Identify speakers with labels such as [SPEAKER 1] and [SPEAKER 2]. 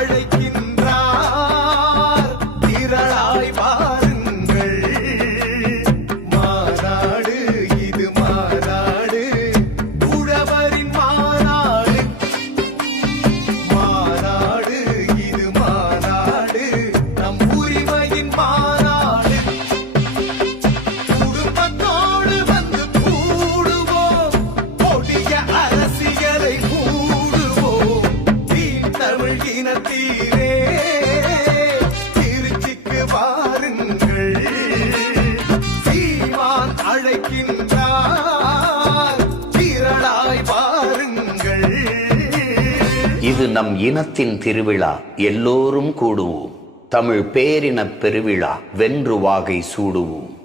[SPEAKER 1] அழைக்க இது நம் இனத்தின் திருவிழா எல்லோரும் கூடுவோம். தமிழ் பேரினப் பெருவிழா வென்று வாகை சூடுவோம்.